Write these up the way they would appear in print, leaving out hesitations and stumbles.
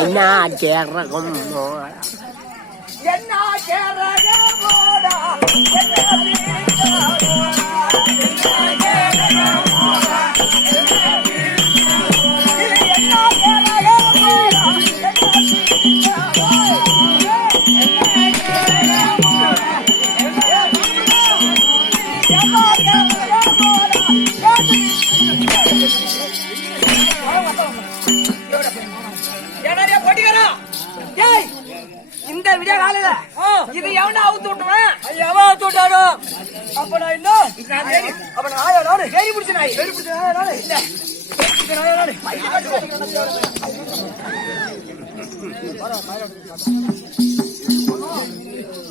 என்ன கேரகம் என்ன கேரகமோடா இந்த விடிய காலையில இது எவனா அவுத்து விட்டுவேன் எவன் அவுத்து விட்டாரோ அப்ப நான் என்ன அப்ப நான் ஆயா நானு கேரி பிடிச்ச நாய் கேரி பிடிச்ச நாயா நானு இல்ல நாயா நானு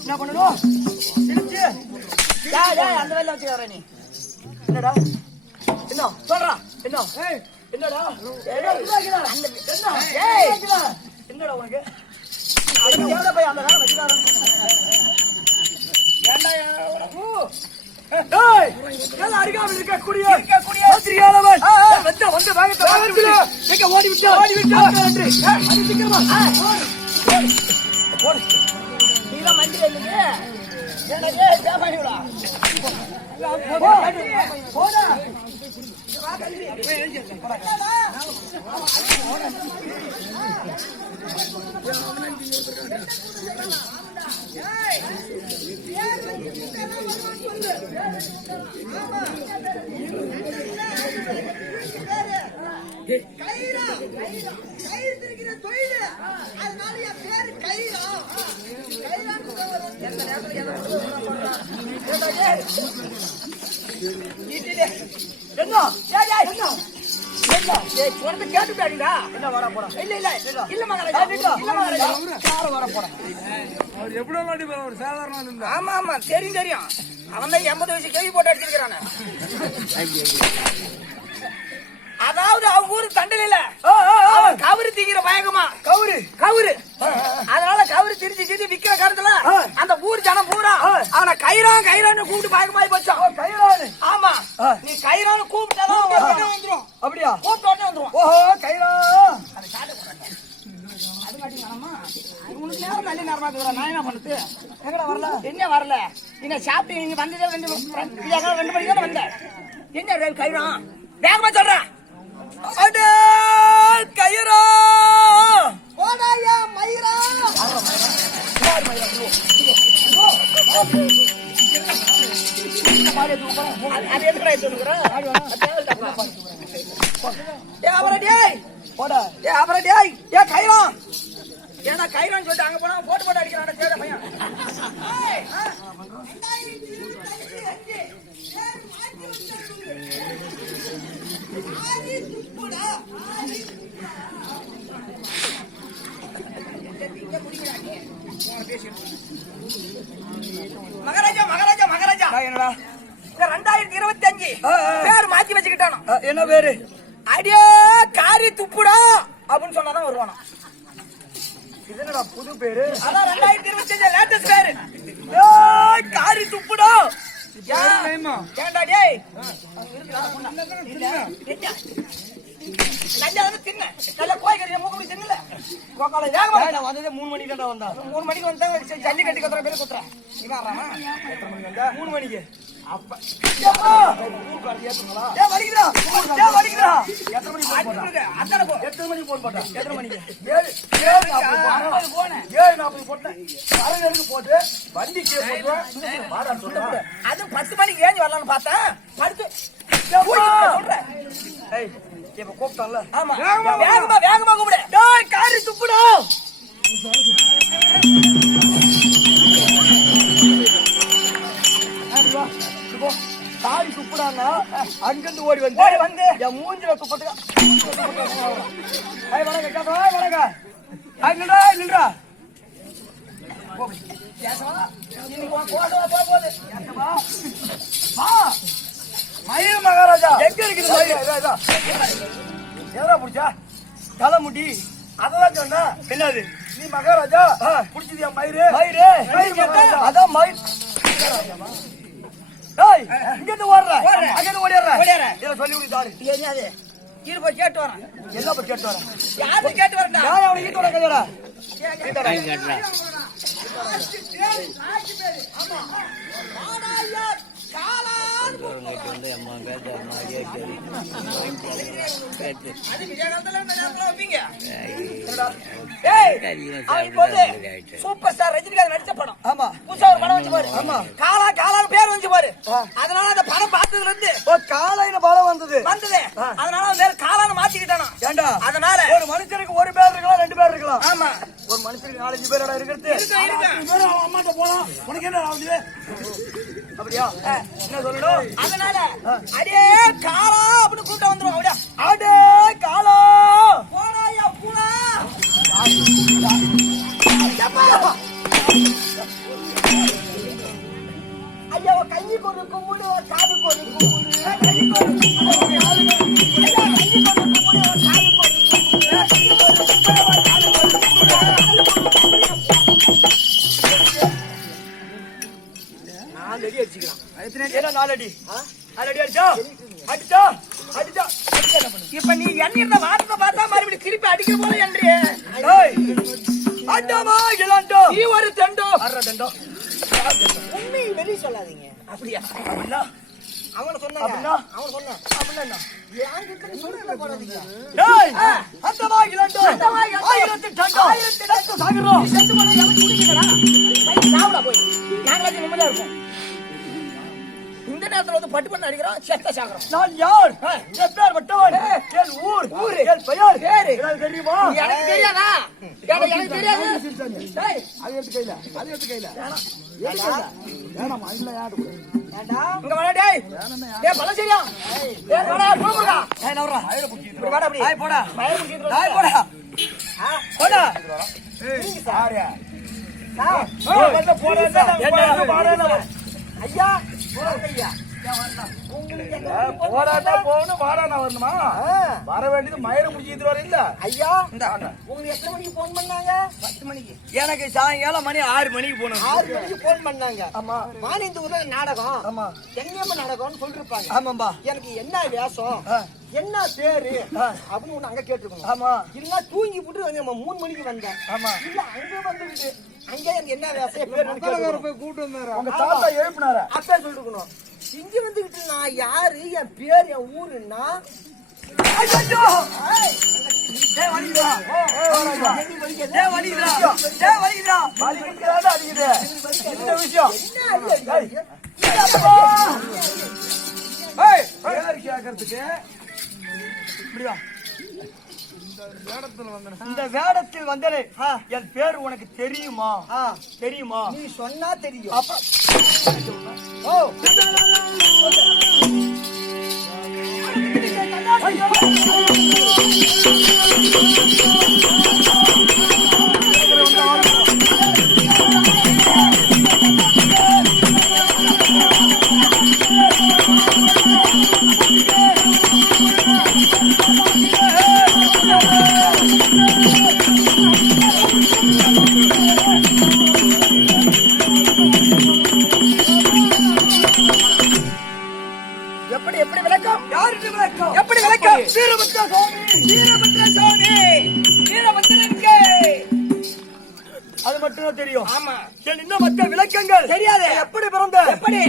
என்ன பண்ணணும் அந்த வேலை வச்சு வர நீ என்னடா என்ன சொல்றா என்ன என்னடா என்னடா உனக்கு அருகாமல் இருக்கக்கூடிய ஓடி விட்டா மந்திரி ஆமா ஆமா தெரியும் தெரியும் அவன் தான் 80 வயசு கேள்வி போட்டு அடிச்சிருக்கிறான அதாவது அவங்க ஊரு தண்டல கவுரு தீக்கிற பயங்கமா கவுரு கவுரு அதனால கவுரு திரிச்சு திரிச்சு விக்கிற காலத்துல அந்த ஊர் ஜனம் பூரா அவனை கைரான் கைரான்னு கூப்பிட்டு பயங்கமாயி போச்சான் கைரான் ஆமா நீ கைரான்னு கூப்பிட்டாதான் வந்துரும் அப்படியா கூப்பிட்டு உடனே வந்துரும் ஓஹோ கைரான் அது மாட்டீங்களாமா உனக்கு நேரம் நல்ல நேரமா இருக்குறா நான் என்ன பண்ணுது எங்கடா வரல என்ன வரல நீங்க சாப்பிட்டு நீங்க வந்ததே 2 மணிக்கு தான் வந்தேன் என்ன கைரான் வேகமா சொல்றேன் அடே கயிறா ஓடாயா மயிரா அது எதுக்குடா எடுத்துக்கிறோம் போடா ஏ அப்புறம் டேய் ஏ கைலாம் ஏன்னா கைலான்னு சொல்லிட்டு அங்க போனா போட்டு போட்டு அடிக்கிறான் தேட பையன் மகாராஜா மகாராஜா மகாராஜா என்னடா 2025 பேர் மாத்தி வச்சுக்கிட்டானோ என்ன பேரு? அடியே காரி துப்புடா அப்படின்னு சொன்னாதான் வருவானா. இது என்னடா புது பேரு? அதான் 2025 லேட்டஸ்ட் பேரு காரி துப்புடா. ஏண்டா டேய் தின்ன நல்ல கோய்கறி மூக்கு தின்னல வந்ததே 3 மணிக்கு தான் வந்தா. 3 மணிக்கு வந்தா ஜல்லி கட்டி கத்துற பேரு குத்துற இவன் 3 மணிக்கு அப்ப வலிக்குதா எத்தனை மணிக்கு போன் போட்டா எத்தனை மணிக்கு 7:40 போட்டேன். அரைக்கு போட்டு வண்டிக்கு போட்டு அது 10 மணிக்கு ஏஞ்சி வரலாம்னு பார்த்தேன். படுத்து சொல்றேன் இப்ப கூப்பிட்டான்ல. ஆமா வேகமா வேகமா கூப்பிடு. டேய் காரி துப்புடா. காரி துப்புடாங்க அங்கிருந்து ஓடி வந்து என் மூஞ்சில துப்பத்துக்கா. வணக்கம் வணக்கம் நில்றா நில்றா மயில் மகாராஜா எங்க இருக்குது மயில்? எதா புடிச்சா தலைமுடி அதெல்லாம் சொன்ன என்னது? நீ மகாராஜா புடிச்சது என் மயிறு மயிறு அதான் மயில். இங்க இருந்து ஓடுற அங்க இருந்து ஓடிடுற இதை சொல்லி விடுதாரு. என்னது கீழே போய் கேட்டு வரேன். என்ன போய் கேட்டு வரேன்? யாரு கேட்டு வரேன்? நான் அவனை ஈட்டு வர கையோட சூப்பர் ஸ்டார் ரஜினிகாந்த் நடிச்ச படம். ஆமா புதுசா ஒரு படம் வந்து பாரு. ஆமா காலா காலான்னு பேர் வந்து பாரு. அதனால அந்த படம் பார்த்ததுல இருந்து காலையில பலம் வந்தது அதனால பேர் காலான்னு மாத்திக்கிட்டானா. ஏண்டா அதனால ஒரு மனுஷனுக்கு ஒரு பேர் இருக்கலாம் 2 பேர் இருக்கலாம். ஆமா ஒரு மனுஷனுக்கு 4-5 பேரோட இருக்கிறது. அம்மாட்ட போலாம் உனக்கு என்ன ஆகுது? அப்படியா என்ன சொல்லணும்? அதனால அடே காலா அப்படின்னு கூப்பிட்டு வந்துரும். அப்படியா அடே காலா போடாயா பூனா ஐயா கையை கொண்டு கும்பிடு காது கொண்டு கும்பிடு கையை கொண்டு கும்பிடு காது கொண்டு கும்பிடு கையை கொண்டு கும்பிடு காது கொண்டு நாலு அடி அடிச்சா அடிச்சா அடிச்சா. இப்ப நீ எண்ணிருந்த வார்த்தை பார்த்தா மறுபடியும் திருப்பி அடிக்கிற போல என்றே அண்டமா இளண்டோ நீ ஒரு தெண்டோ தெண்டோ உண்மை வெளியே சொல்லாதீங்க. அப்படியா? அப்படின்னா அவனை சொன்னாங்க அப்படின்னா அவன் சொன்னான் அப்படின்னா என்ன? என்கிட்ட சொல்ல போறாதீங்க. டேய் அண்டமா இளண்டோ 1000 டண்டோ சாகுறோம். நீ செத்து போனா எவன் குடிக்கறடா? போய் சாவுடா போய். நாங்களே நிம்மதியா இருப்போம். இந்த நேரத்துல வந்து பட்டு பண்ண அடிக்கிறோம் செத்த சாகுறோம். நான் யார்? என் பேர் மட்டும் என் ஊர் என் பெயர் எனக்கு தெரியுமா? எனக்கு தெரியாதா? எனக்கு தெரியாது. டேய் அது எடுத்து கையில வேணாமா இல்ல யாரு ஏண்டா இங்க வாடா டேய் டேய் பலசேரியா டேய் வாடா போடுடா ஏய் நவரா ஆயிர புடிச்சு இப்படி வாடா அப்படி ஆய் போடா மயிர புடிச்சு ஆய் போடா போடா நீங்க சாரியா வந்து போடா என்ன வாடா ஐயா ஐயா போராட்டா போகணும் வாடானா வரணுமா? வர வேண்டியது மயிர முடிச்சு வர இல்ல ஐயா உங்களுக்கு எத்தனை மணிக்கு போன் பண்ணாங்க? 10 மணிக்கு. எனக்கு சாயங்காலம் மணி 6 மணிக்கு போகணும். 6 மணிக்கு போன் பண்ணாங்க. ஆமா வாணிந்தூர்ல நாடகம். ஆமா எங்கேயுமே நாடகம்னு சொல்லிருப்பாங்க. ஆமாம்பா எனக்கு என்ன வேஷம் என்ன பேரு அப்படின்னு ஒண்ணு அங்க கேட்டுருக்கணும். ஆமா இல்ல தூங்கி போட்டு நம்ம 3 மணிக்கு வந்தேன். ஆமா இல்ல அங்க வந்துட்டு அங்க எனக்கு என்ன வேஷம் பேரு போய் கூட்டு வந்தாரு உங்க தாத்தா எழுப்பினாரு அப்பே சொல்லிருக்கணும். இங்க வந்துகிட்டு நான் யாரு என் பேர் என் ஊருன்னா இந்த விஷயம் கேட்கறதுக்கு இந்த வேடத்தில் வந்தனே என் பேர் உனக்கு தெரியுமா? தெரியுமா? நீ சொன்னா தெரியும். எப்படி விளக்கம்? யாருக்கு விளக்கம்? எப்படி விளக்கம்? வீரபத்ர சுவாமி, வீரபத்ர சுவாமி, வீரபத்ரனுக்கு அது மட்டும் தெரியும். ஆமா. இன்னும் மற்ற விளக்கங்கள் தெரியாது. எப்படி பிறந்த? எப்படி?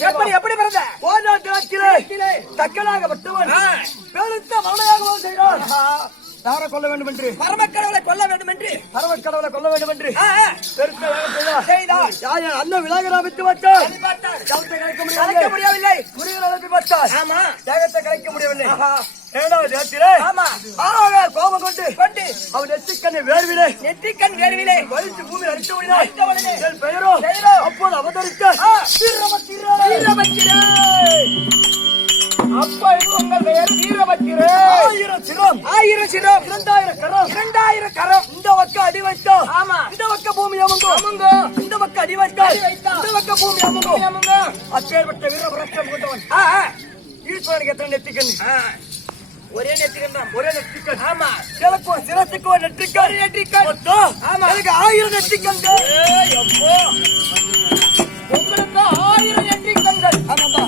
வீரப்பன் எப்படி பிறந்த? தக்கனாகப்பட்டவன் பெருத்த மரணமாக செய்கிறான். யாரை கொல்ல வேண்டும் என்று? பரமக்கடவுளை கொல்ல வேண்டும் என்று. பரமக்கடவுளை கொல்ல வேண்டும் என்று பெருத்த செய்தார். அண்ணன் விநாயகராபித்து வச்சார். கலைக்க முடியவில்லை. முருகனை பார்த்தார். ஆமா. தேகத்தை கலைக்க முடியவில்லை. ஏழாவது நேரத்திலே கோபம் கொண்டு அவன் நெற்றிக்கண்ணை வேர்விலே வலித்து பூமியில் அடித்து விடினார். பெயரோ அப்போது அவதரித்த வீரபத்திரே. அப்ப உங்கள் பெயர் வீரபத்திரே. 1000 சிரம், 1000 சிரம், 2000 கரம், 2000 கரம். இந்த பக்கம் அடி வைத்தா. ஆமா. இந்த பக்கம் பூமி அமுங்கோ. இந்த பக்கம் அடி வைத்தா. இந்த பக்கம் பூமி அமுங்கோ. அப்பேற்பட்ட வீரபுரட்சம் கொண்டவன் ஈஸ்வரனுக்கு எத்தனை நெற்றிக்கண்ணு? ஒரே நெற்றிக்கண் தான். ஒரே நெற்றிக்கண். ஆமா. எனக்கு ஒரு சிரத்துக்கு ஒரு நெற்றிக்கண். ஒரு நெற்றிக்கண். ஆமா. எனக்கு 1000 நெற்றிக்கண்கள். உங்களுக்கு 1000 நெற்றிக்கண்கள். ஆமாம்பா.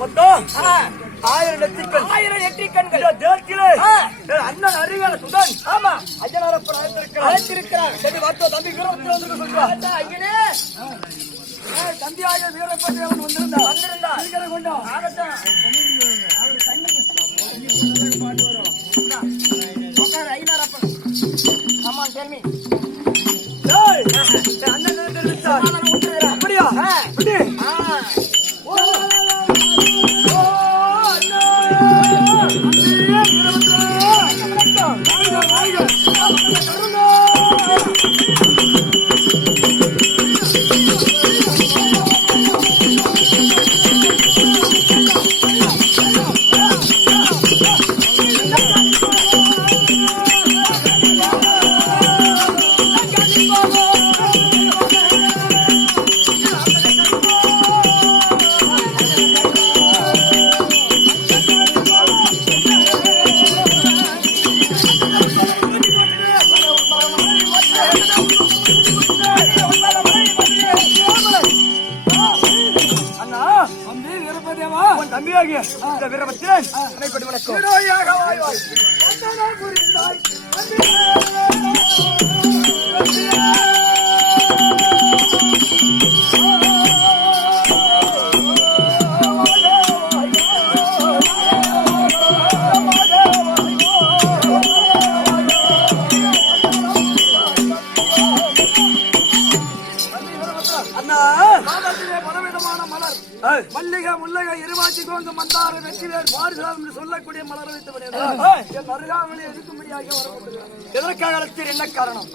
மொத்தம் 1000 நெற்றிக்கண். 1000 நெற்றிக்கண்கள். தேர்க்கிலே அண்ணன் அறிவியல சுதன். ஆமா. ஐயனாரப்பன் அழைத்திருக்கிறார். சரி வார்த்தை தம்பி வீரபத்திரன் வந்து சொல்றான். ஐயனே தம்பியாக வீரப்பன் வந்திருந்தா கொண்டோம். ஐயனாரப்பன். ஆமா கேள்வி. அண்ணன் அப்படியா? தம்பியாகிய இந்த வீரபத்திரன் அனைப்படி வணக்கம். மல்லிகை முல்லைகை இருவாச்சி கோந்து மந்தார வெற்றிவேர் பாரிசாலம் என்று சொல்லக்கூடிய மலர வைத்தவன் என் அருகாமலே இருக்கும்படியாக வரப்பட்டது. எதற்காக அழைத்தீர்? என்ன காரணம்?